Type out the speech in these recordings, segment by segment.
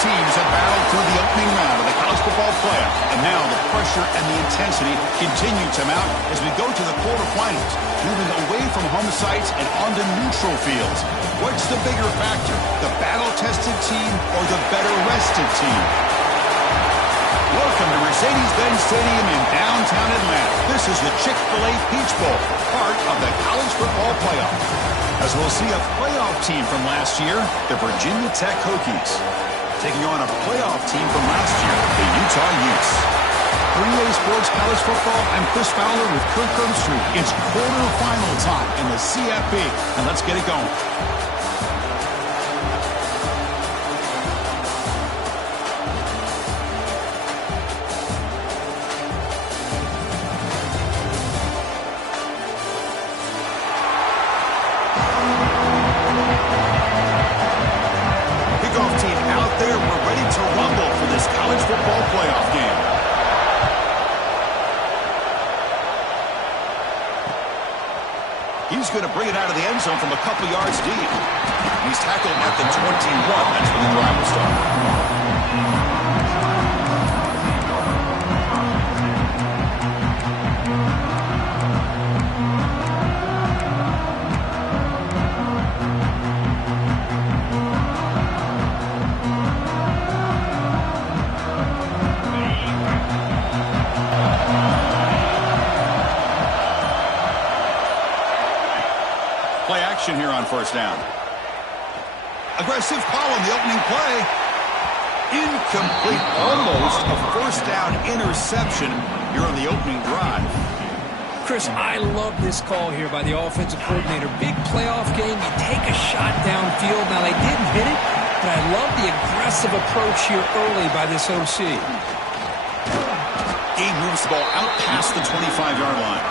teams have battled through the opening round of the college football playoff, and now the pressure and the intensity continue to mount as we go to the quarterfinals, moving away from home sites and onto neutral fields. What's the bigger factor, the battle-tested team or the better-rested team? Welcome to Mercedes-Benz Stadium in downtown Atlanta. This is the Chick-fil-A Peach Bowl, part of the college football playoff. As we'll see a playoff team from last year, the Virginia Tech Hokies, taking on a playoff team from last year, the Utah Utes. For EA Sports College Football, I'm Chris Fowler with Kirk Herbstreit. It's quarterfinal time in the CFP, and let's get it going. He's going to bring it out of the end zone from a couple yards deep. He's tackled at the 21. That's where the drive will start. Play action here on first down. Aggressive call on the opening play. Incomplete, almost a first down interception here on the opening drive. Chris, I love this call here by the offensive coordinator. Big playoff game, you take a shot downfield. Now, they didn't hit it, but I love the aggressive approach here early by this OC. He moves the ball out past the 25-yard line.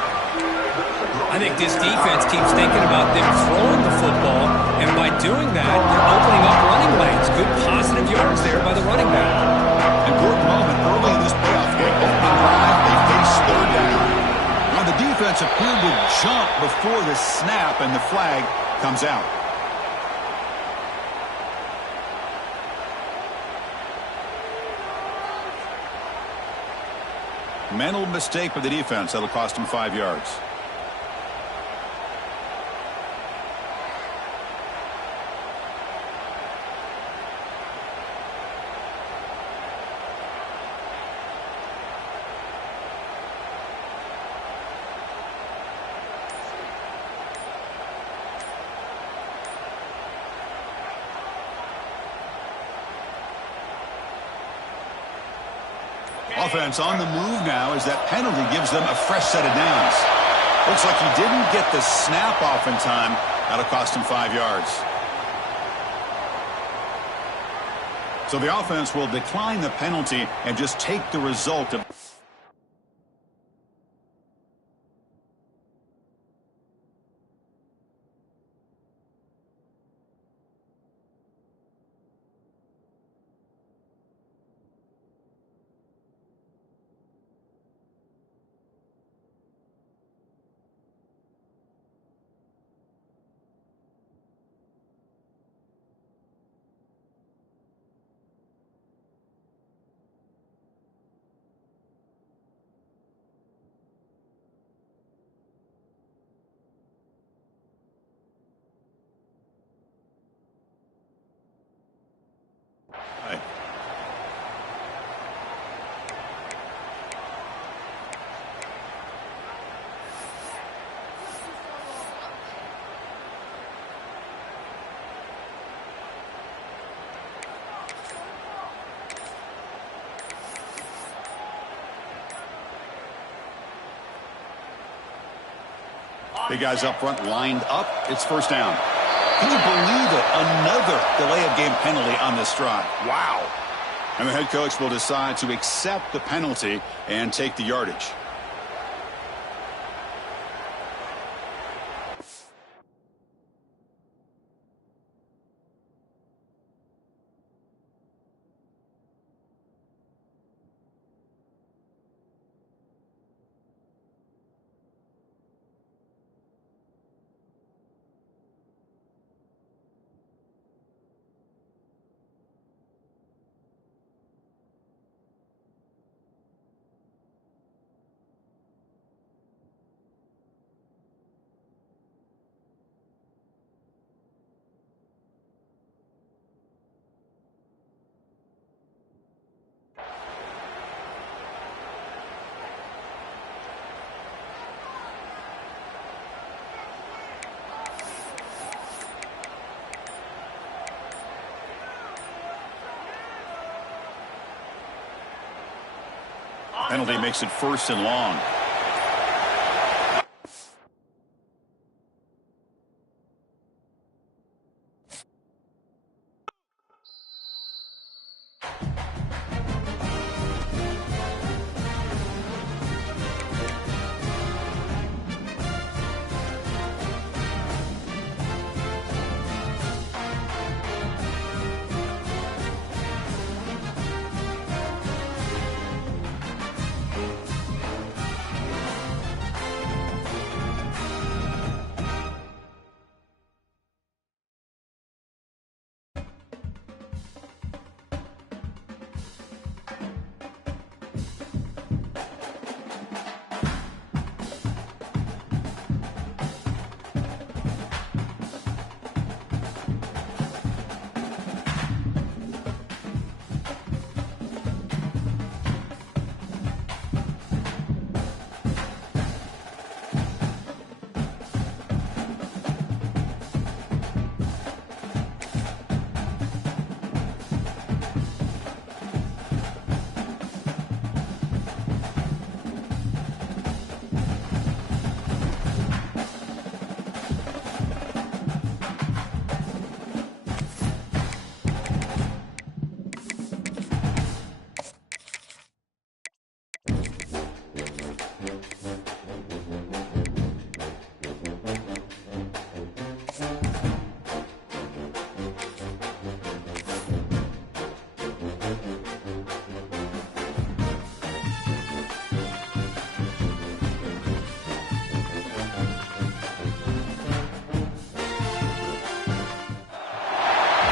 I think this defense keeps thinking about them throwing the football, and by doing that, they're opening up running lanes. Good positive yards there by the running back. Important moment early in this playoff game. Opening drive, they face third down. Now the defense appeared to jump before the snap, and the flag comes out. Mental mistake by the defense. That'll cost him 5 yards. Offense on the move now as that penalty gives them a fresh set of downs. Looks like he didn't get the snap off in time. That'll cost him 5 yards. So the offense will decline the penalty and just take the result of... Big guys up front lined up. It's first down. Can you believe it? Another delay of game penalty on this drive. Wow. And the head coach will decide to accept the penalty and take the yardage. Penalty makes it 1st and long.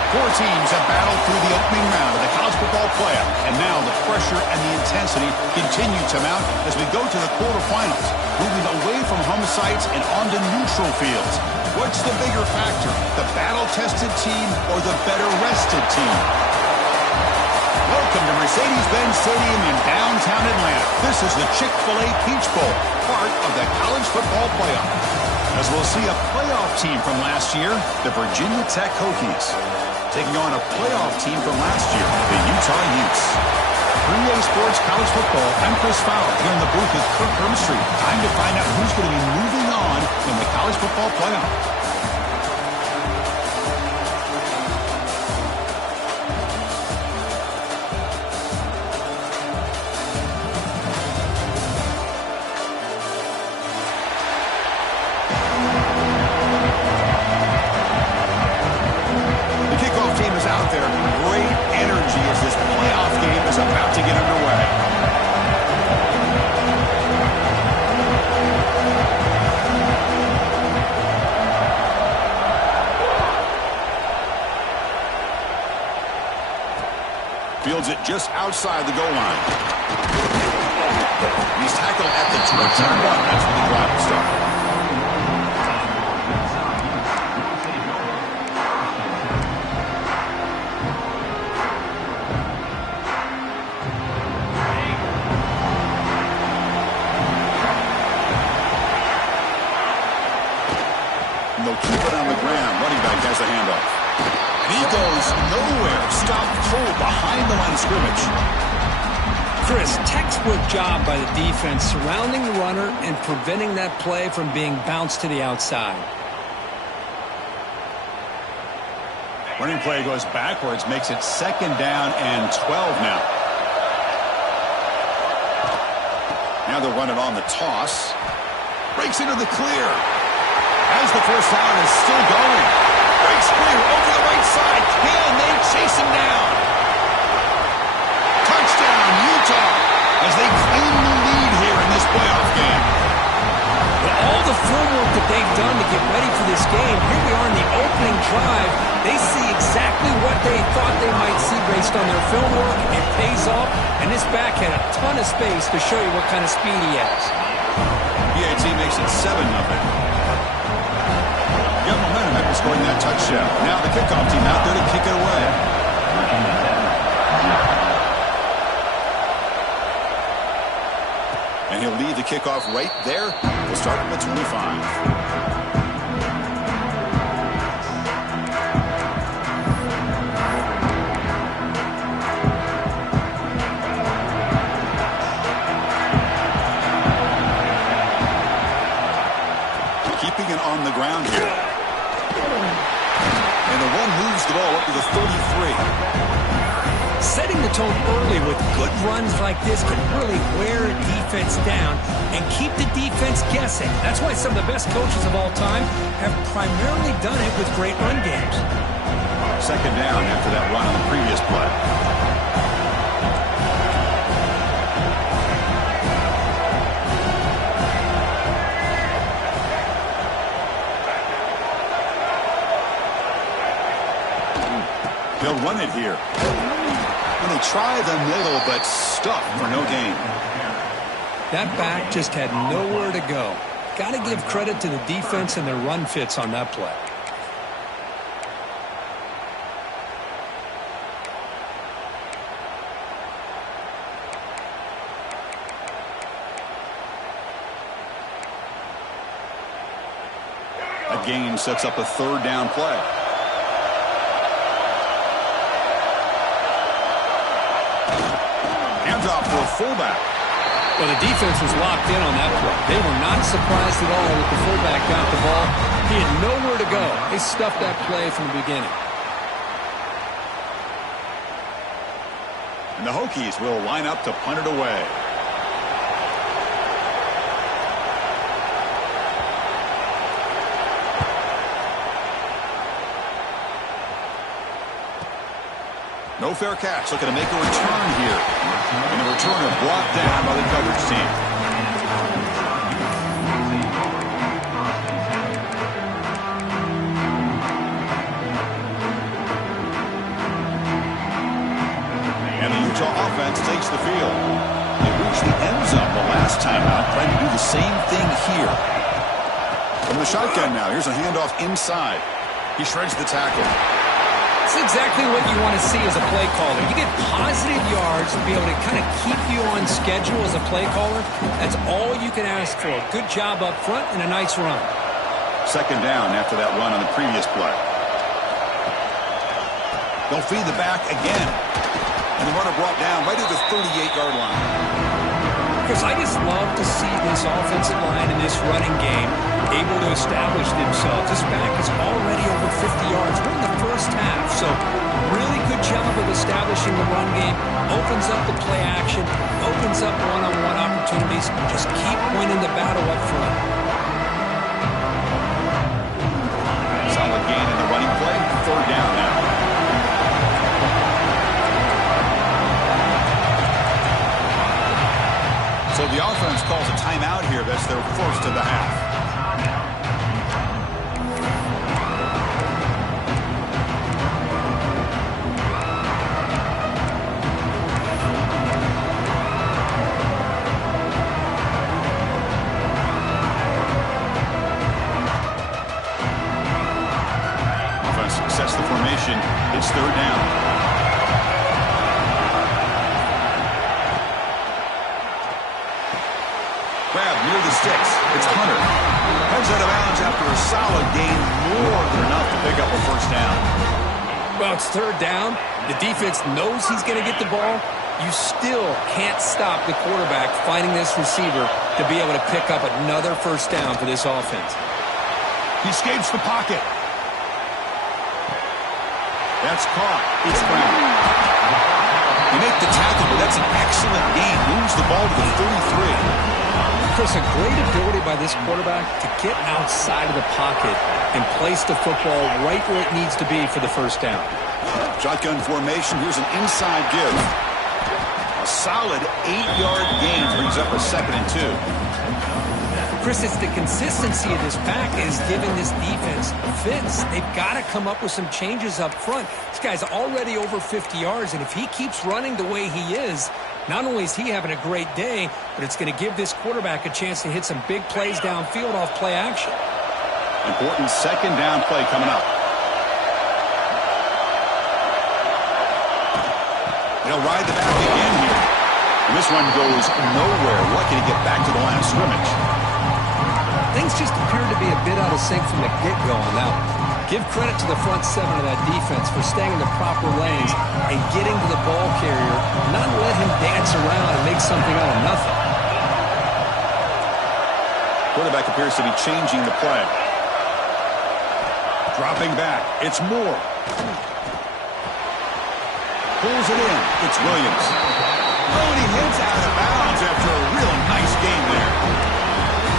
Four teams have battled through the opening round of the college football playoff, and now the pressure and the intensity continue to mount as we go to the quarterfinals, moving away from home sites and onto neutral fields. What's the bigger factor, the battle-tested team or the better-rested team? Welcome to Mercedes-Benz Stadium in downtown Atlanta. This is the Chick-fil-A Peach Bowl, part of the college football playoff. As we'll see a playoff team from last year, the Virginia Tech Hokies, taking on a playoff team from last year, the Utah Utes. For EA Sports College Football, I'm Chris Fowler here in the booth with Kirk Hermstreet. Time to find out who's going to be moving on in the college football playoff. Fields it just outside the goal line. He's tackled at the 21. That's where the drive will start. And they'll keep it on the ground. Running back has the handoff. He goes nowhere. Stopped cold behind the line of scrimmage. Chris, textbook job by the defense surrounding the runner and preventing that play from being bounced to the outside. Running play goes backwards, makes it 2nd down and 12 now. Now they'll run it on the toss. Breaks into the clear. As the first down is still going. Breaks clear over the right side. Can they chase him down? Touchdown, Utah, as they claim the lead here in this playoff game. With all the film work that they've done to get ready for this game, here we are in the opening drive. They see exactly what they thought they might see based on their film work. It pays off, and this back had a ton of space to show you what kind of speed he has. PAT makes it 7-0. Got momentum after scoring that touchdown. Now the kickoff team out there to kick it away. And he'll lead the kickoff right there. We'll start from the 25. the 33. Setting the tone early with good runs like this can really wear a defense down and keep the defense guessing. That's why some of the best coaches of all time have primarily done it with great run games. Second down after that run on the previous play. They'll run it here. And they try the middle, but stuck for no gain. That back just had nowhere to go. Got to give credit to the defense and their run fits on that play. A gain sets up a third down play. Handoff for a fullback. Well, the defense was locked in on that play. They were not surprised at all that the fullback got the ball. He had nowhere to go. They stuffed that play from the beginning. And the Hokies will line up to punt it away. No fair catch, looking to make a return here. And the returner brought down by the coverage team. And the Utah offense takes the field. They reached the end zone the last time out, trying to do the same thing here. From the shotgun now, here's a handoff inside. He shreds the tackle. That's exactly what you want to see as a play caller. You get positive yards to be able to kind of keep you on schedule as a play caller. That's all you can ask for. Good job up front and a nice run. Second down after that run on the previous play. They'll feed the back again. And the runner brought down right at the 38-yard line. Chris, I just love to see this offensive line in this running game able to establish themselves. This back is already over 50 yards. We're in the first half, so really good job of establishing the run game. Opens up the play action, opens up one-on-one opportunities. Just keep winning the battle up front. Solid gain in the running play. Third down now. So the offense calls a timeout here. That's their first of the half. Offense sets the formation. It's third down. Grab near the sticks. It's Hunter. Heads out of bounds after a solid gain, more than enough to pick up a first down. Well, it's third down. The defense knows he's going to get the ball. You still can't stop the quarterback finding this receiver to be able to pick up another first down for this offense. He escapes the pocket. That's caught. It's Brown. You make the tackle, but that's an excellent gain. Moves the ball to the 33. Chris, a great ability by this quarterback to get outside of the pocket and place the football right where it needs to be for the first down. Shotgun formation. Here's an inside give. A solid 8-yard gain brings up a 2nd and 2. Chris, it's the consistency of this back is giving this defense fits. They've got to come up with some changes up front. This guy's already over 50 yards, and if he keeps running the way he is, not only is he having a great day, but it's going to give this quarterback a chance to hit some big plays downfield off play action. Important second down play coming up. They'll ride the back again here. And this one goes nowhere. Lucky to get back to the line of scrimmage. Things just appeared to be a bit out of sync from the get-go on that one. Give credit to the front seven of that defense for staying in the proper lanes and getting to the ball carrier, not let him dance around and make something out of nothing. Quarterback appears to be changing the play. Dropping back. It's Moore. Pulls it in. It's Williams. Oh, and he heads out of bounds after a real nice game there.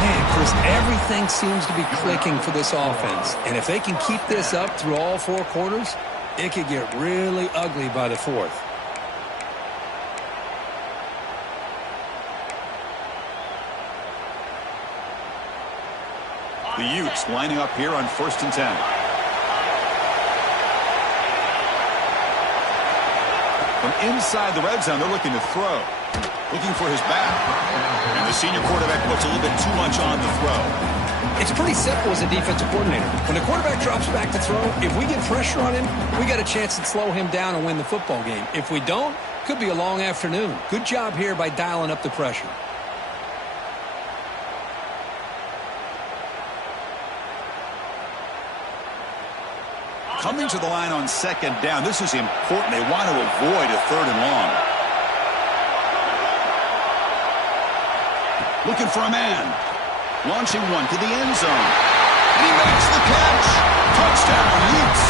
Man, Chris, everything seems to be clicking for this offense. And if they can keep this up through all 4 quarters, it could get really ugly by the 4th. The Utes lining up here on 1st and 10. From inside the red zone, they're looking to throw. Looking for his back. And the senior quarterback puts a little bit too much on the throw. It's pretty simple as a defensive coordinator. When the quarterback drops back to throw, if we get pressure on him, we got a chance to slow him down and win the football game. If we don't, could be a long afternoon. Good job here by dialing up the pressure. Coming to the line on 2nd down. This is important. They want to avoid a 3rd and long. Looking for a man. Launching one to the end zone. And he makes the catch. Touchdown, Utes.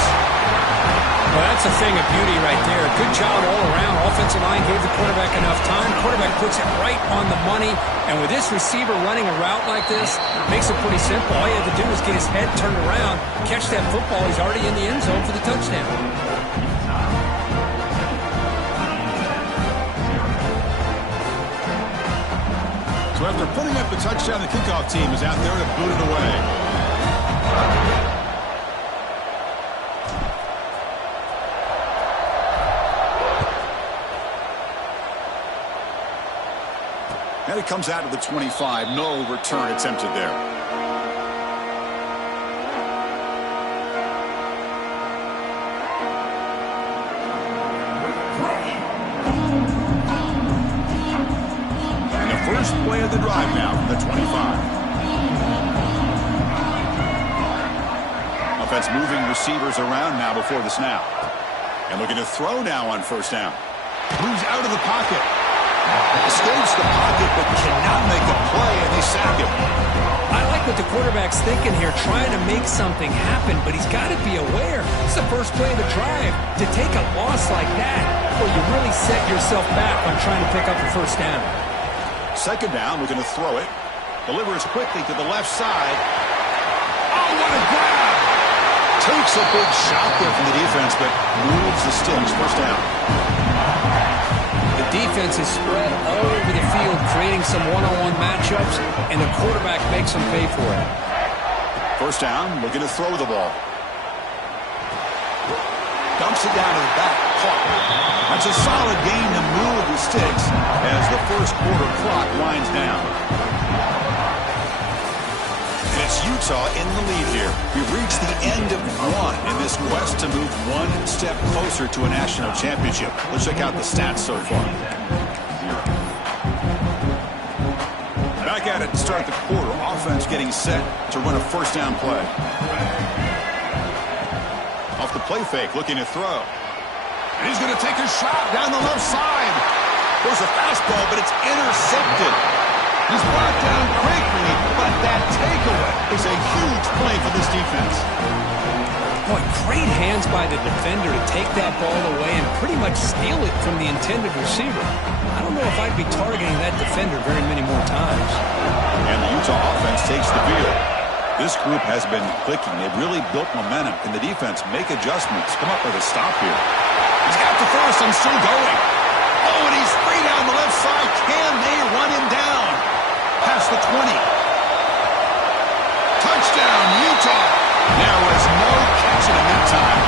Well, that's a thing of beauty right there. Good job all around. Offensive line gave the quarterback enough time. Quarterback puts it right on the money. And with this receiver running a route like this, makes it pretty simple. All you have to do is get his head turned around, catch that football. He's already in the end zone for the touchdown. So after putting up the touchdown, the kickoff team is out there to boot it away. And it comes out to the 25. No return attempted there. And the first play of the drive now from the 25. Offense moving receivers around now before the snap. And looking to throw now on 1st down. Moves out of the pocket. Escapes the pocket, but cannot make a play, and they sack him. I like what the quarterback's thinking here, trying to make something happen, but he's got to be aware. It's the first play of the drive. To take a loss like that, well, you really set yourself back on trying to pick up a 1st down. 2nd down, we're going to throw it. Delivers quickly to the left side. Oh, what a grab! Takes a big shot there from the defense, but moves the sticks. 1st down. The defense is spread all over the field, creating some one-on-one matchups, and the quarterback makes them pay for it. 1st down, looking to throw the ball. Dumps it down to the back. Caught. That's a solid gain to move the sticks as the 1st quarter clock winds down. And it's Utah in the lead here. We've reached the end of 1 in this quest to move 1 step closer to a national championship. Let's check out the stats so far. Back at it to start the quarter. Offense getting set to run a 1st down play. Off the play fake, looking to throw. And he's going to take a shot down the left side. There's a fastball, but it's intercepted. He's brought down quickly, but that takeaway is a huge play for this defense. Boy, great hands by the defender to take that ball away and pretty much steal it from the intended receiver. I don't know if I'd be targeting that defender very many more times. And the Utah offense takes the field. This group has been clicking. They've really built momentum. Can the defense make adjustments? Come up with a stop here. He's got the first and still going. Oh, and he's free down the left side. Can they run him down? Past the 20. Touchdown, Utah. There was no catching him that time.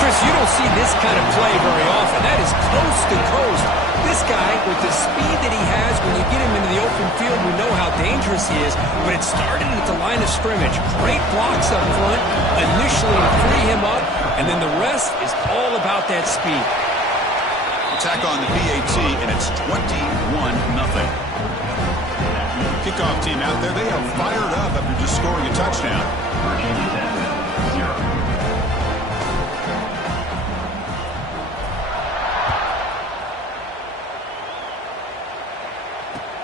Chris, you don't see this kind of play very often. That is coast to coast. This guy, with the speed that he has, when you get him into the open field, we know how dangerous he is. But it started at the line of scrimmage. Great blocks up front, initially to free him up, and then the rest is all about that speed. Attack on the PAT, and it's 21-0. Kickoff team out there, they are fired up after just scoring a touchdown.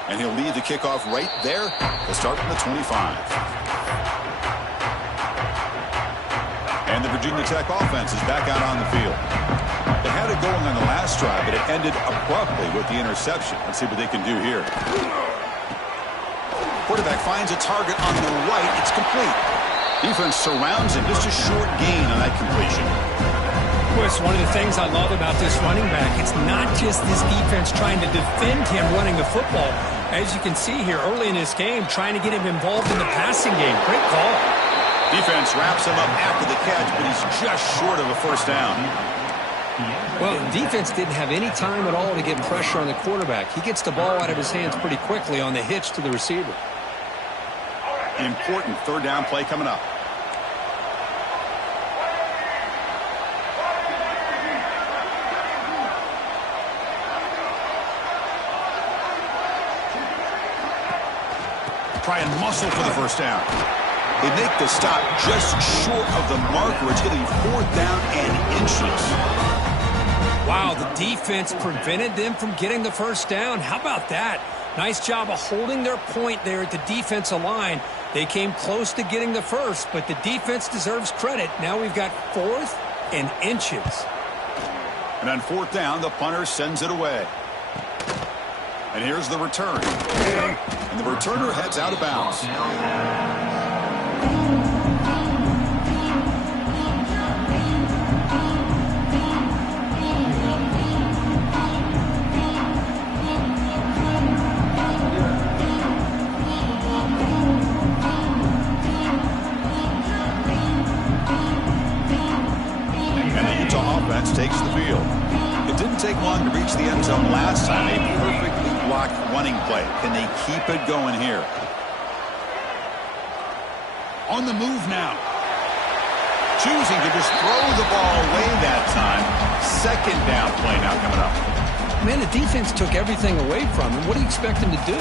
And he'll lead the kickoff right there. They'll start from the 25. And the Virginia Tech offense is back out on the field. They had it going on the last drive, but it ended abruptly with the interception. Let's see what they can do here. Quarterback finds a target on the right. It's complete. Defense surrounds him. Just a short gain on that completion. Well, it's one of the things I love about this running back. It's not just this defense trying to defend him running the football. As you can see here early in this game, trying to get him involved in the passing game. Great call. Defense wraps him up after the catch, but he's just short of a first down. Well, defense didn't have any time at all to get pressure on the quarterback. He gets the ball out of his hands pretty quickly on the hitch to the receiver. An important third down play coming up. Try and muscle for the first down. They make the stop just short of the marker. It's going to be 4th down and inches. Wow, the defense prevented them from getting the first down. How about that? Nice job of holding their point there at the defensive line. They came close to getting the first, but the defense deserves credit. Now we've got 4th and inches. And on 4th down, the punter sends it away. And here's the return. And the returner heads out of bounds. And the Utah offense takes the field. It didn't take long to reach the end zone last time. A perfectly blocked running play. Can they keep it going here? On the move now. Choosing to just throw the ball away that time. 2nd down play now coming up. Man, the defense took everything away from him. What do you expect him to do?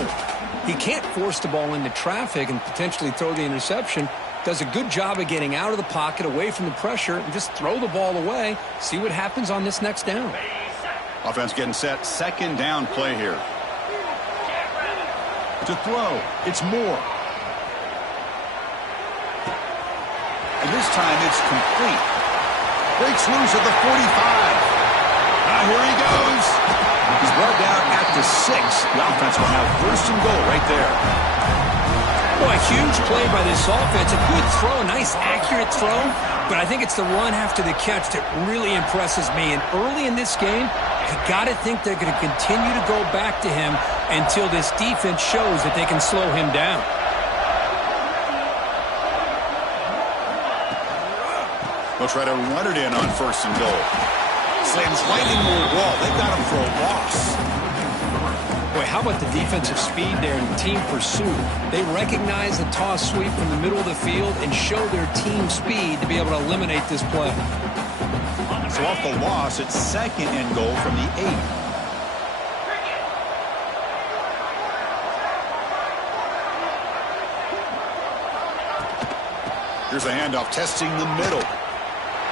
He can't force the ball into traffic and potentially throw the interception. Does a good job of getting out of the pocket, away from the pressure, and just throw the ball away. See what happens on this next down. Offense getting set. 2nd down play here. To throw. It's Moore. And this time it's complete. Breaks loose at the 45. Here he goes. He's brought down at the 6. The offense will have 1st and goal right there. Boy, a huge play by this offense. A good throw, a nice accurate throw. But I think it's the run after the catch that really impresses me. And early in this game, you got to think they're going to continue to go back to him until this defense shows that they can slow him down. They'll try to run it in on 1st and goal. Slams right into a wall. They've got him for a loss. Boy, how about the defensive speed there and team pursuit? They recognize the toss sweep from the middle of the field and show their team speed to be able to eliminate this play. So off the loss, it's 2nd and goal from the 8. Here's a handoff, testing the middle.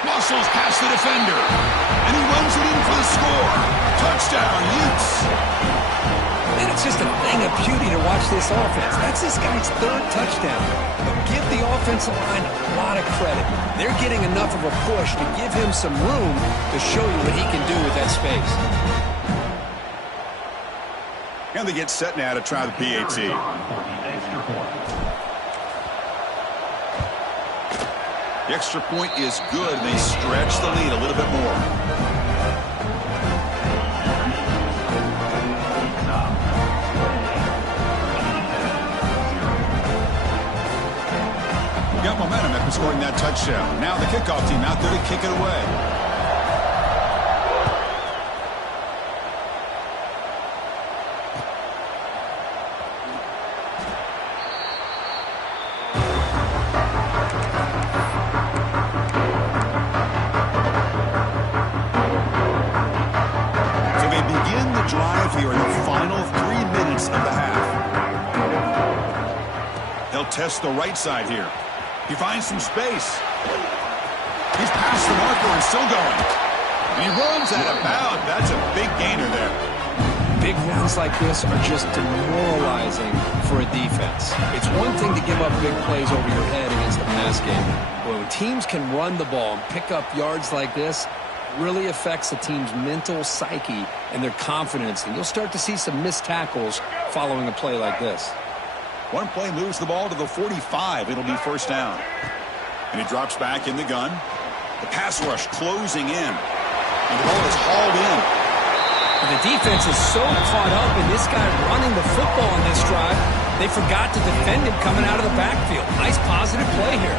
Muscles past the defender. And he runs it in for the score. Touchdown, Utes. And it's just a thing of beauty to watch this offense. That's this guy's 3rd touchdown. But give the offensive line a lot of credit. They're getting enough of a push to give him some room to show you what he can do with that space. And they get set now to try the PAT. The extra point is good, and they stretch the lead a little bit more. Got momentum after scoring that touchdown. Now the kickoff team out there to kick it away. Drive here in the final 3 minutes of the half. They'll test the right side here. He finds some space. He's past the marker and still going. And he runs out of bounds. That's a big gainer there. Big runs like this are just demoralizing for a defense. It's one thing to give up big plays over your head against the pass game. But when teams can run the ball and pick up yards like this, really affects the team's mental psyche and their confidence, and you'll start to see some missed tackles following a play like this. One play moves the ball to the 45. It'll be first down. And he drops back in the gun. The pass rush closing in. And the ball is hauled in. The defense is so caught up in this guy running the football on this drive, they forgot to defend him coming out of the backfield. Nice positive play here.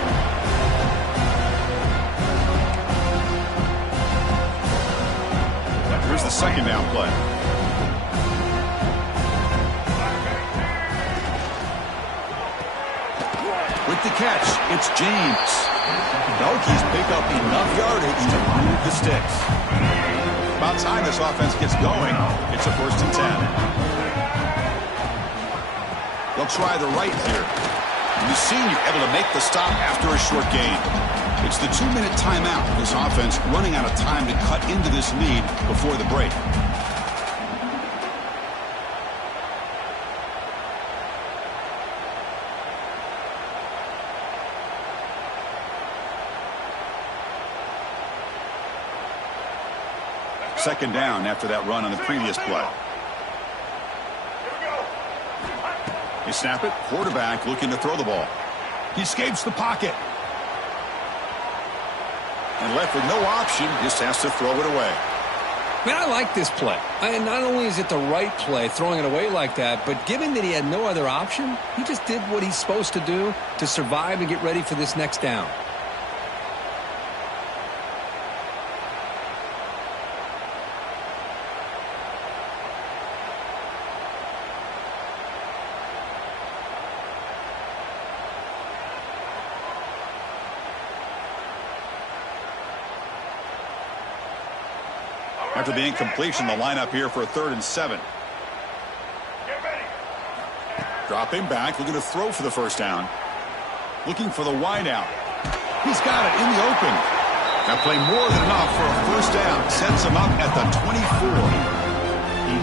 Here's the second down play. With the catch, it's James. The Hokies pick up enough yardage to move the sticks. About time this offense gets going. It's a 1st and 10. They'll try the right here. And the senior able to make the stop after a short gain. It's the 2-minute timeout. This offense running out of time to cut into this lead before the break. Second down after that run on the previous play. They snap it. Quarterback looking to throw the ball. He escapes the pocket. And left with no option, just has to throw it away. Man, I like this play. And not only is it the right play, throwing it away like that, but given that he had no other option, he just did what he's supposed to do to survive and get ready for this next down. After the incompletion, the lineup here for a 3rd and 7. Dropping back, looking to throw for the first down. Looking for the wide out. He's got it in the open. That play more than enough for a first down. Sets him up at the 24.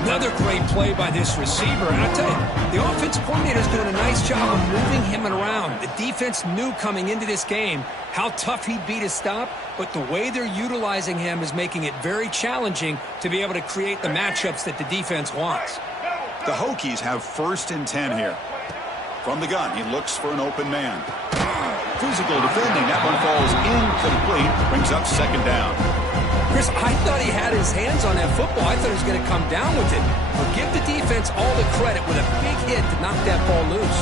Another great play by this receiver. And I tell you, the offensive coordinator is doing a nice job of moving him around. The defense knew coming into this game how tough he'd be to stop, but the way they're utilizing him is making it very challenging to be able to create the matchups that the defense wants. The Hokies have 1st and 10 here. From the gun, he looks for an open man. Physical defending. That one falls incomplete. Brings up 2nd down. Chris, I thought he had his hands on that football. I thought he was going to come down with it. But give the defense all the credit with a big hit to knock that ball loose.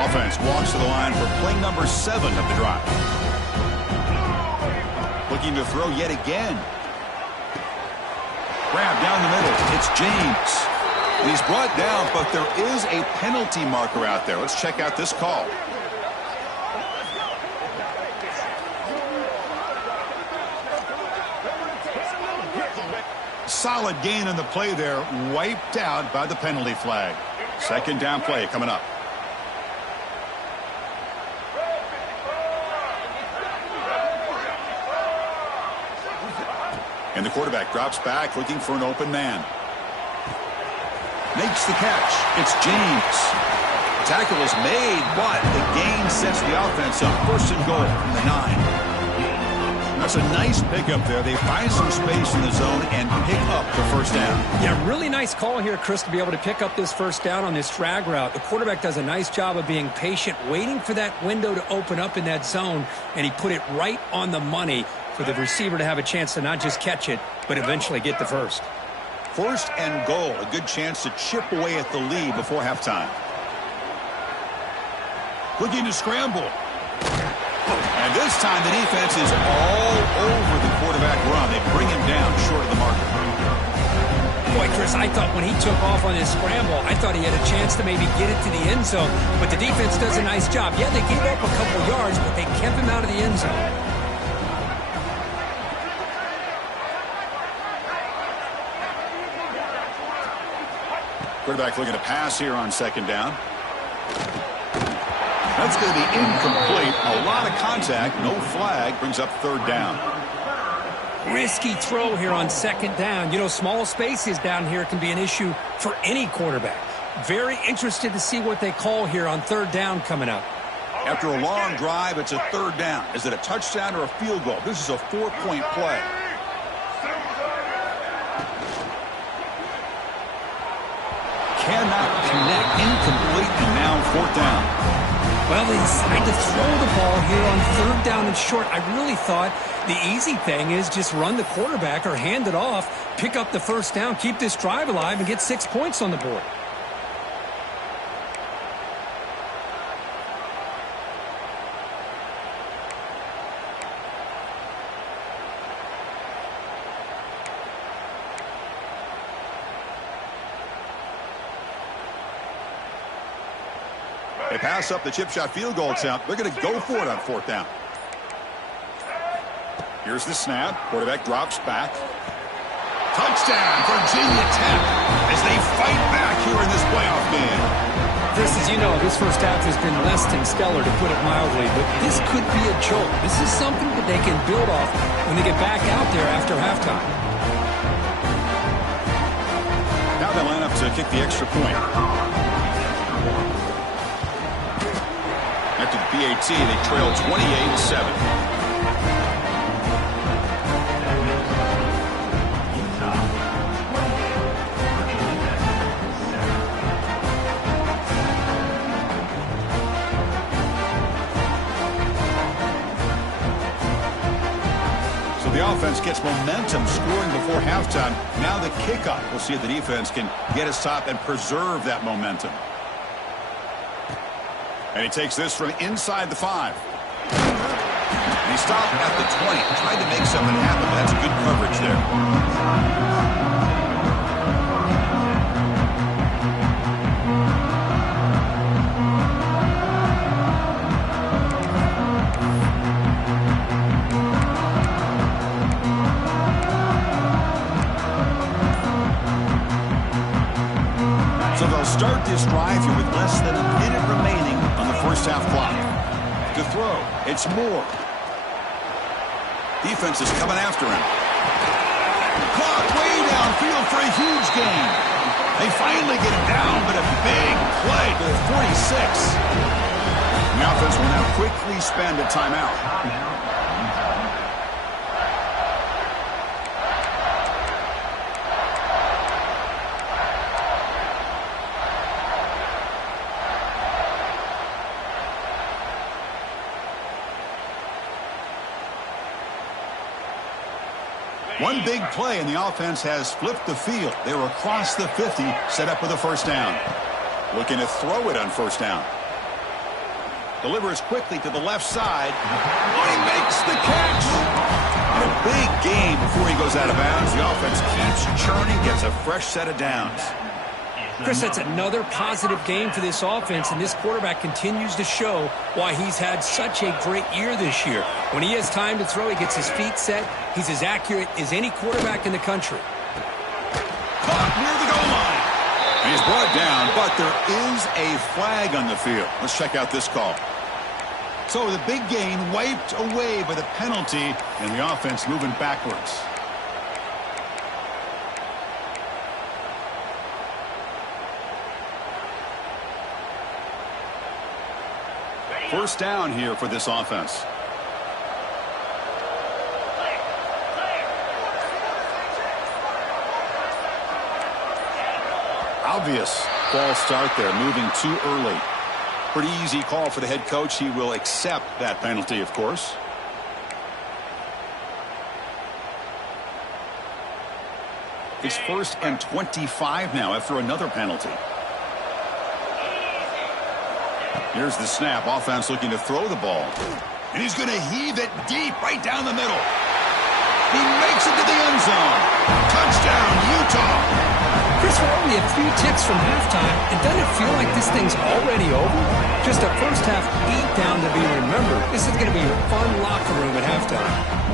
Offense walks to the line for play number 7 of the drive. Looking to throw yet again. Grab down the middle. It's James. And he's brought down, but there is a penalty marker out there. Let's check out this call. Solid gain on the play there, wiped out by the penalty flag. 2nd down play coming up. And the quarterback drops back, looking for an open man. Makes the catch. It's James. Tackle is made, but the gain sets the offense up. 1st and goal from the 9. That's a nice pickup there. They find some space in the zone and pick up the first down. Yeah, really nice call here, Chris, to be able to pick up this first down on this drag route. The quarterback does a nice job of being patient, waiting for that window to open up in that zone, and he put it right on the money for the receiver to have a chance to not just catch it, but eventually get the first. 1st and goal, a good chance to chip away at the lead before halftime. Looking to scramble. And this time the defense is all over the quarterback run. They bring him down short of the marker. Boy, Chris, I thought when he took off on his scramble, I thought he had a chance to maybe get it to the end zone. But the defense does a nice job. Yeah, they gave up a couple yards, but they kept him out of the end zone. Quarterback looking to pass here on 2nd down. That's going to be incomplete. A lot of contact. No flag. Brings up 3rd down. Risky throw here on second down. You know, small spaces down here can be an issue for any quarterback. Very interested to see what they call here on third down coming up. After a long drive, it's a third down. Is it a touchdown or a field goal? This is a 4-point play. Cannot connect, incomplete, and now fourth down. Well, they decide to throw the ball here on third down and short. I really thought the easy thing is just run the quarterback or hand it off, pick up the first down, keep this drive alive, and get 6 points on the board. They pass up the chip shot field goal attempt. They're going to go for it on fourth down. Here's the snap. Quarterback drops back. Touchdown, Virginia Tech, as they fight back here in this playoff game. Chris, as you know, this first half has been less than stellar, to put it mildly, but this could be a jolt. This is something that they can build off when they get back out there after halftime. Now they line up to kick the extra point. After the PAT, they trail 28-7. The offense gets momentum scoring before halftime. Now the kickoff. We'll see if the defense can get a stop and preserve that momentum. And he takes this from inside the 5. And he stopped at the 20. Tried to make something happen. That's good coverage there. Start this drive here with less than a minute remaining on the first half clock. To throw, it's Moore. Defense is coming after him. Caught way downfield for a huge gain. They finally get him down, but a big play to the 46. The offense will now quickly spend a timeout. One big play, and the offense has flipped the field. They were across the 50, set up with a first down. Looking to throw it on first down. Delivers quickly to the left side. Oh, he makes the catch! And a big gain before he goes out of bounds. The offense keeps churning, gets a fresh set of downs. Chris, that's another positive game for this offense, and this quarterback continues to show why he's had such a great year this year. When he has time to throw, he gets his feet set. He's as accurate as any quarterback in the country. Caught near the goal line. And he's brought down, but there is a flag on the field. Let's check out this call. So the big gain wiped away by the penalty, and the offense moving backwards. First down here for this offense. Obvious false start there, moving too early. Pretty easy call for the head coach. He will accept that penalty, of course. It's 1st and 25 now after another penalty. Here's the snap. Offense looking to throw the ball. And he's going to heave it deep right down the middle. He makes it to the end zone. Touchdown, Utah. Chris, we're only a few ticks from halftime. And doesn't it feel like this thing's already over? Just a first half beatdown to be remembered. This is going to be a fun locker room at halftime.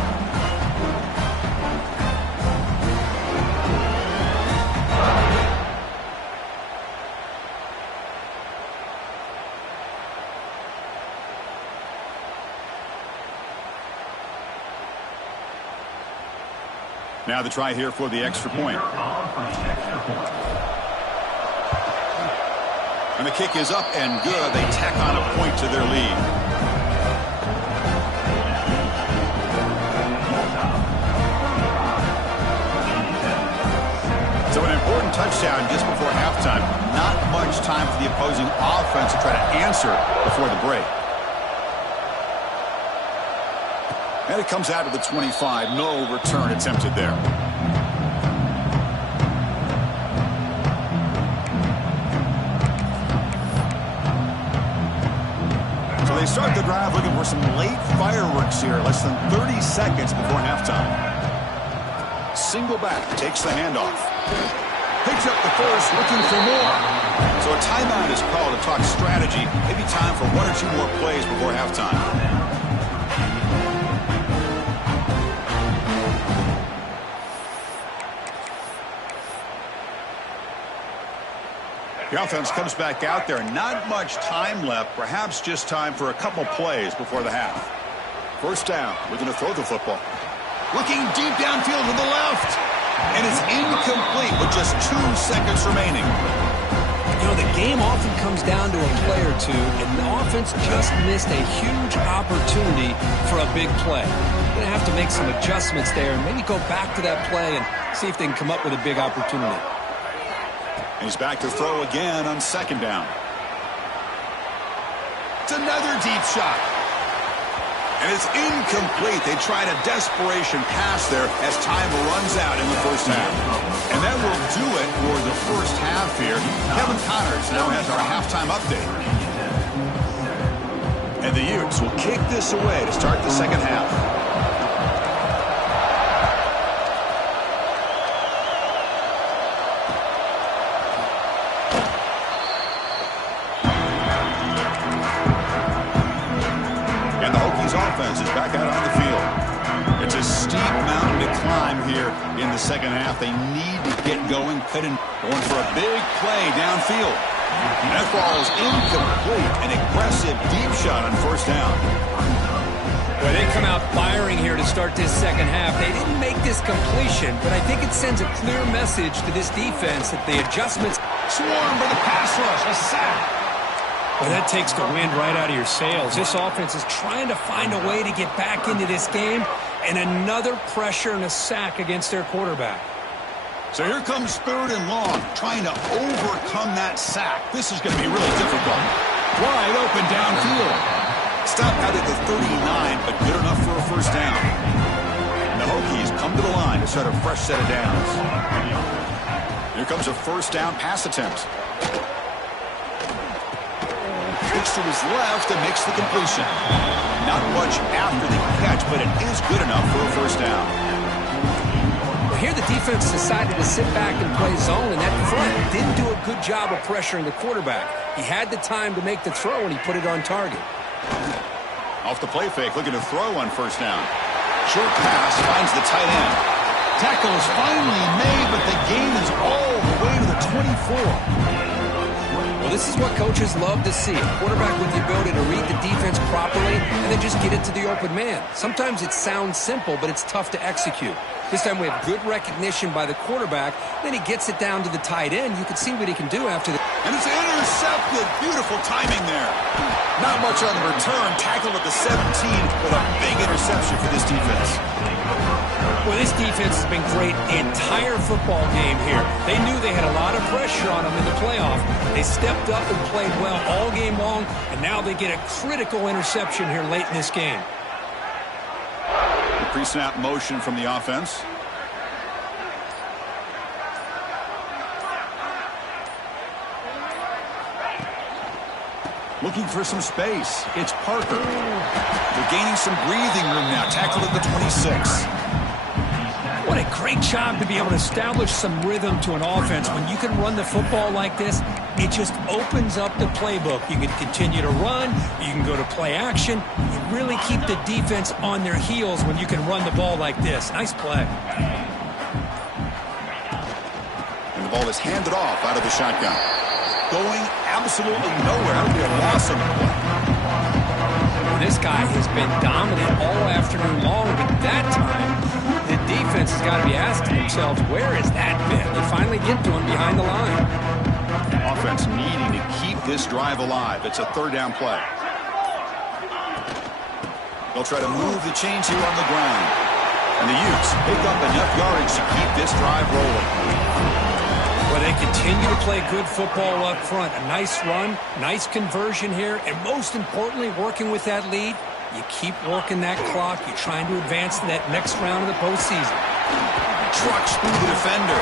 Now the try here for the extra point. And the kick is up and good. They tack on a point to their lead. So an important touchdown just before halftime. Not much time for the opposing offense to try to answer before the break. And it comes out to the 25. No return attempted there. So they start the drive looking for some late fireworks here. Less than 30 seconds before halftime. Single back, takes the handoff. Picks up the first, looking for more. So a timeout is called to talk strategy. Maybe time for one or two more plays before halftime. The offense comes back out there. Not much time left. Perhaps just time for a couple plays before the half. First down. Looking to throw the football. Looking deep downfield to the left. And it's incomplete with just 2 seconds remaining. You know, the game often comes down to a play or two, and the offense just missed a huge opportunity for a big play. They're going to have to make some adjustments there and maybe go back to that play and see if they can come up with a big opportunity. And he's back to throw again on second down. It's another deep shot. And it's incomplete. They tried a desperation pass there as time runs out in the first half. And that will do it for the first half here. Kevin Connors now has our halftime update. And the Utes will kick this away to start the second half. Offense is back out on the field. It's a steep mountain to climb here in the second half. They need to get going. Going for a big play downfield. And that ball is incomplete. An aggressive deep shot on first down. Well, they come out firing here to start this second half. They didn't make this completion, but I think it sends a clear message to this defense that the adjustments... Swarm for the pass rush. A sack. Well, that takes the wind right out of your sails. This offense is trying to find a way to get back into this game, and another pressure and a sack against their quarterback. So here comes third and long, trying to overcome that sack. This is going to be really difficult. Wide open downfield. Stop out at the 39, but good enough for a first down. And the Hokies come to the line to start a fresh set of downs. Here comes a first down pass attempt. To his left and makes the completion. Not much after the catch, but it is good enough for a first down. Well, here the defense decided to sit back and play zone, and that front didn't do a good job of pressuring the quarterback. He had the time to make the throw, and he put it on target. Off the play fake, looking to throw on first down. Short pass finds the tight end. Tackle is finally made, but the gain is all the way to the 24. Well, this is what coaches love to see. A quarterback with the ability to read the defense properly and then just get it to the open man. Sometimes it sounds simple, but it's tough to execute. This time we have good recognition by the quarterback. Then he gets it down to the tight end. You can see what he can do after the... And it's intercepted. Beautiful timing there. Not much on the return. Tackled at the 17, but a big interception for this defense. Well, this defense has been great the entire football game here. They knew they had a lot of pressure on them in the playoff. They stepped up and played well all game long, and now they get a critical interception here late in this game. The pre-snap motion from the offense. Looking for some space. It's Parker. They're gaining some breathing room now. Tackled at the 26. What a great job to be able to establish some rhythm to an offense. When you can run the football like this, it just opens up the playbook. You can continue to run. You can go to play action. You really keep the defense on their heels when you can run the ball like this. Nice play. And the ball is handed off out of the shotgun. Going absolutely nowhere. That would be a loss on the play. This guy has been dominant all afternoon long, but that time the defense has got to be asking themselves, where has that been? They finally get to him behind the line. Offense needing to keep this drive alive. It's a third down play. They'll try to move the chains here on the ground. And the Utes pick up enough yardage to keep this drive rolling. Well, they continue to play good football up front. A nice run, nice conversion here, and most importantly, working with that lead, you keep working that clock. You're trying to advance to that next round of the postseason. Trucks through the defender.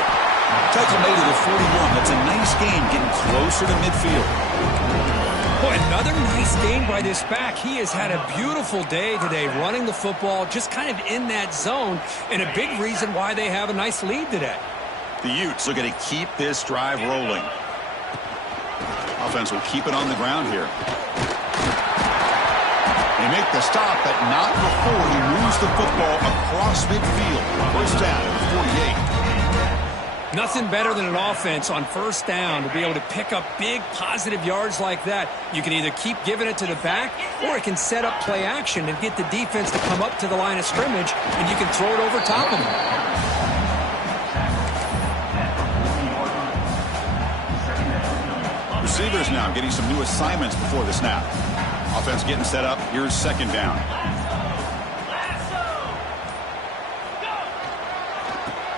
Tackle made to the 41. That's a nice gain, getting closer to midfield. Boy, another nice gain by this back. He has had a beautiful day today running the football, just kind of in that zone, and a big reason why they have a nice lead today. The Utes looking to keep this drive rolling. Offense will keep it on the ground here. They make the stop, but not before he moves the football across midfield. First down at the 48. Nothing better than an offense on first down to be able to pick up big positive yards like that. You can either keep giving it to the back, or it can set up play action and get the defense to come up to the line of scrimmage, and you can throw it over top of them. Receivers now getting some new assignments before the snap. Offense getting set up. Here's second down.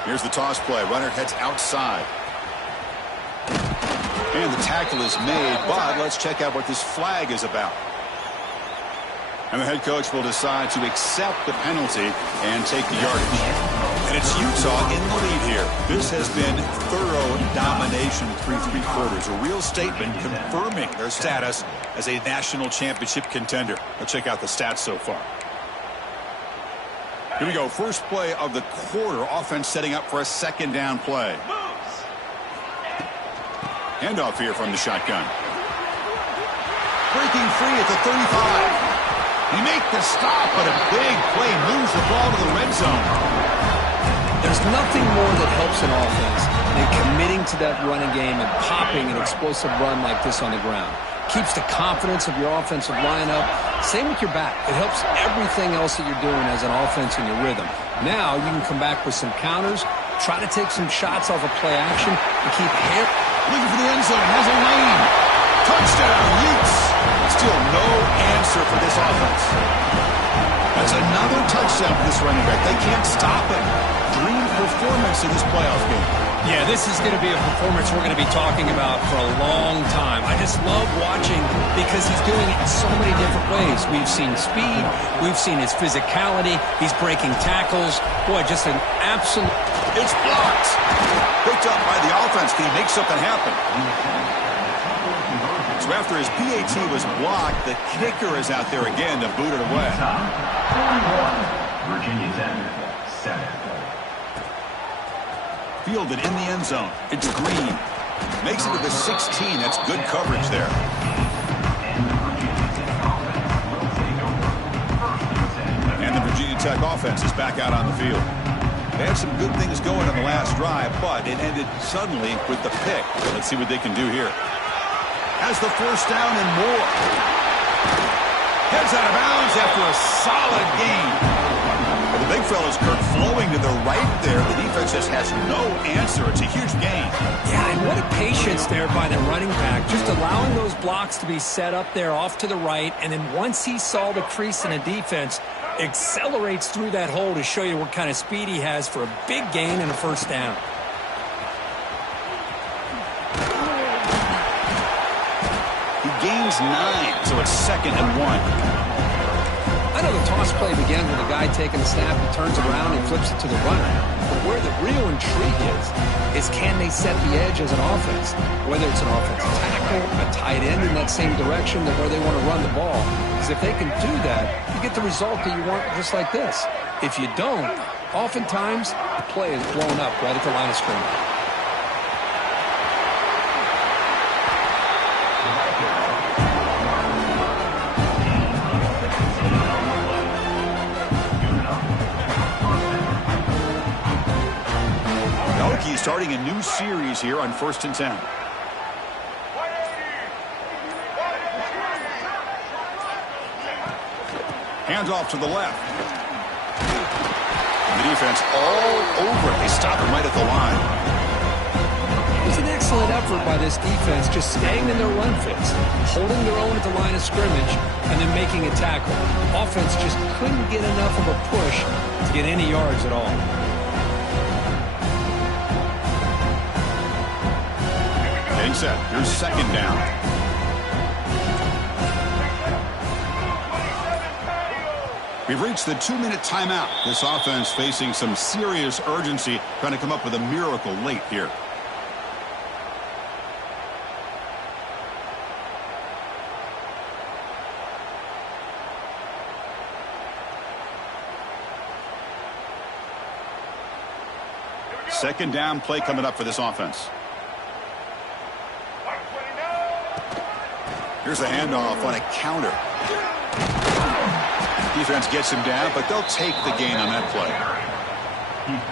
Here's the toss play. Runner heads outside. And the tackle is made, but let's check out what this flag is about. And the head coach will decide to accept the penalty and take the yardage. And it's Utah in the lead here. This has been thorough domination through 3 quarters. A real statement confirming their status as a national championship contender. Let's check out the stats so far. Here we go. First play of the quarter. Offense setting up for a second down play. Handoff here from the shotgun. Breaking free at the 35. He make the stop, but a big play moves the ball to the red zone. There's nothing more that helps an offense than committing to that running game and popping an explosive run like this on the ground. Keeps the confidence of your offensive lineup. Same with your back. It helps everything else that you're doing as an offense in your rhythm. Now you can come back with some counters, try to take some shots off of play action, and keep hit. Looking for the end zone. Has a lane. Touchdown, Utes. Still no answer for this offense. That's another touchdown for this running back. They can't stop him. Dream performance in this playoff game. Yeah, this is going to be a performance we're going to be talking about for a long time. I just love watching because he's doing it in so many different ways. We've seen speed. We've seen his physicality. He's breaking tackles. Boy, just an absolute... It's blocked. Picked up by the offense. Can he make something happen? So after his PAT was blocked, the kicker is out there again to boot it away. Virginia Tech, 7. Fielded in the end zone. It's Green. Makes it to the 16. That's good coverage there. And the Virginia Tech offense is back out on the field. They had some good things going on the last drive, but it ended suddenly with the pick. Let's see what they can do here. Has the first down and more. Heads out of bounds after a solid gain. Well, the big fella's Kirk flowing to the right there. The defense just has no answer. It's a huge gain. Yeah, and what a patience there by the running back. Just allowing those blocks to be set up there off to the right, and then once he saw the crease in the defense, accelerates through that hole to show you what kind of speed he has for a big gain and a first down. He gains 9, so it's 2nd and 1. I know the toss play begins with a guy taking a snap, he turns around and flips it to the runner. But where the real intrigue is can they set the edge as an offense? Whether it's an offensive tackle, a tight end in that same direction that where they want to run the ball. Because if they can do that, you get the result that you want just like this. If you don't, oftentimes the play is blown up right at the line of scrimmage. Starting a new series here on 1st and 10. Hands off to the left. The defense all over it. They stop him right at the line. It was an excellent effort by this defense, just staying in their run fits, holding their own at the line of scrimmage, and then making a tackle. Offense just couldn't get enough of a push to get any yards at all. Getting set. Here's second down. We've reached the 2-minute timeout. This offense facing some serious urgency, trying to come up with a miracle late here. Second down play coming up for this offense. Here's the handoff on a counter. Defense gets him down, but they'll take the gain on that play.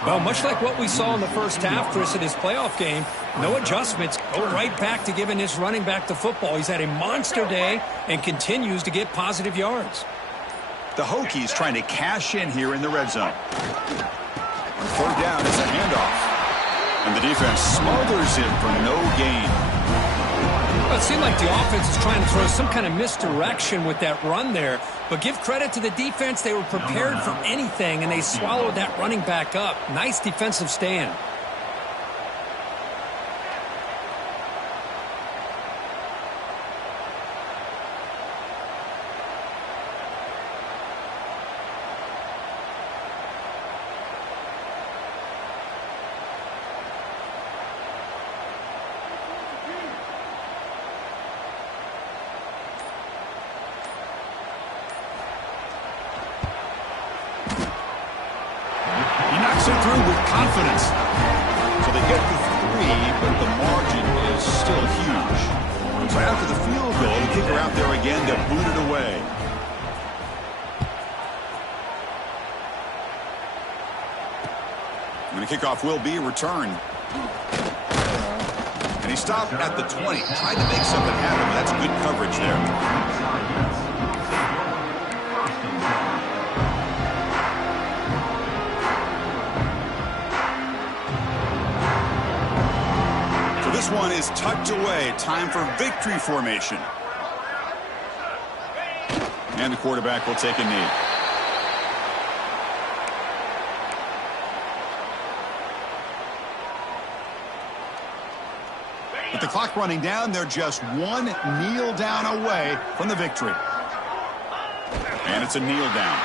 Well, much like what we saw in the first half, Chris, in his playoff game, no adjustments, go right back to giving this running back the football. He's had a monster day and continues to get positive yards. The Hokies trying to cash in here in the red zone. On third down, it's a handoff. And the defense smothers him for no gain. Well, it seemed like the offense is trying to throw some kind of misdirection with that run there. But give credit to the defense. They were prepared for anything, and they swallowed that running back up. Nice defensive stand. It through with confidence. So they get the 3, but the margin is still huge. So after the field goal, the kicker out there again to boot it away. And the kickoff will be returned. And he stopped at the 20, tried to make something happen, but that's good coverage there. This one is tucked away. Time for victory formation. And the quarterback will take a knee. With the clock running down, they're just one kneel down away from the victory. And it's a kneel down.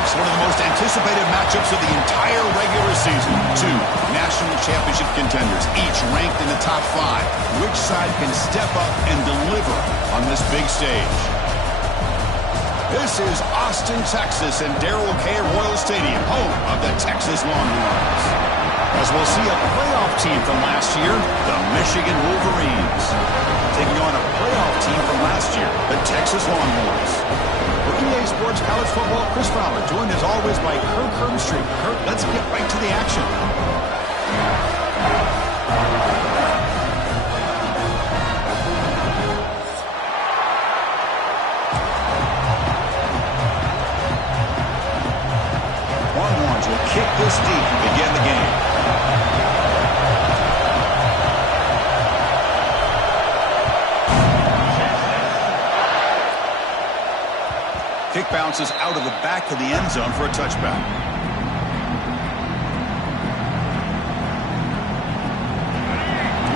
folks, one of the most anticipated matchups of the entire regular season. Two national championship contenders, each ranked in the top 5. Which side can step up and deliver on this big stage? This is Austin, Texas, and Darrell K. Royal Stadium, home of the Texas Longhorns. As we'll see a playoff team from last year, the Michigan Wolverines, taking on a playoff team from last year, the Texas Longhorns. For EA Sports College Football, Chris Fowler, joined as always by Kirk Herbstreit. Kirk, let's get right to the action. Longhorns will kick this deep to begin the game. Kick bounces out of the back of the end zone for a touchback.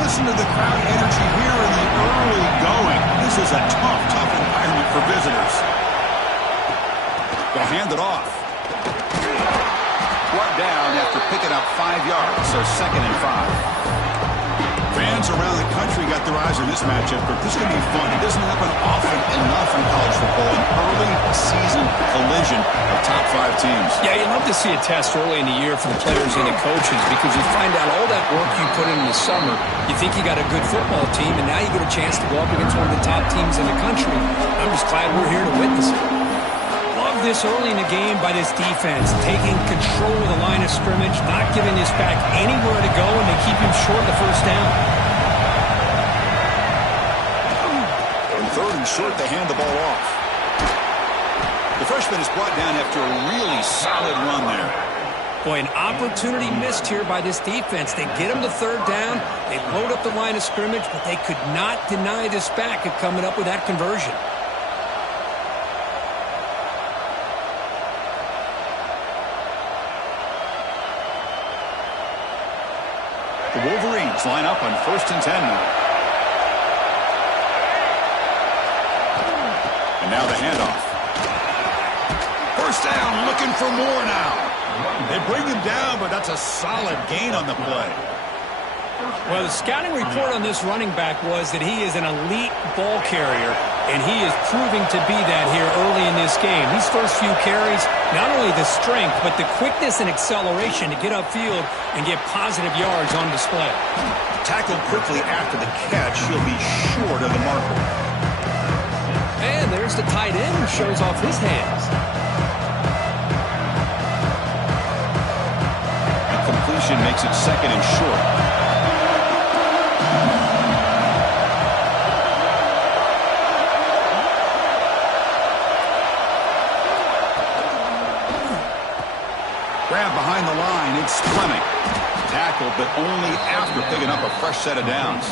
Listen to the crowd energy here in the early going. This is a tough environment for visitors. They'll hand it off. Brought down after picking up 5 yards, so 2nd and 5. Fans around the country got their eyes on this matchup, but this is going to be fun. It doesn't happen often enough in college football, an early season collision of top 5 teams. Yeah, you love to see a test early in the year for the players and the coaches because you find out all that work you put in the summer. You think you got a good football team, and now you get a chance to go up against one of the top teams in the country. I'm just glad we're here to witness it. Love this early in the game by this defense, taking control of the line of scrimmage, not giving this back anywhere to go, and they keep him short of the first down. On 3rd and short, they hand the ball off. The freshman is brought down after a really solid run there. Boy, an opportunity missed here by this defense. They get him to 3rd down, they load up the line of scrimmage, but they could not deny this back of coming up with that conversion. The Wolverines line up on 1st and 10 now. And now the handoff. 1st down, looking for more now. They bring him down, but that's a solid gain on the play. Well, the scouting report on this running back was that he is an elite ball carrier, and he is proving to be that here early in this game. These first few carries, not only the strength, but the quickness and acceleration to get upfield and get positive yards on display. Tackled quickly after the catch, he'll be short of the marker. And there's the tight end who shows off his hands. And completion makes it 2nd and short. Grab behind the line, it's Fleming. Tackled, but only after picking up a fresh set of downs.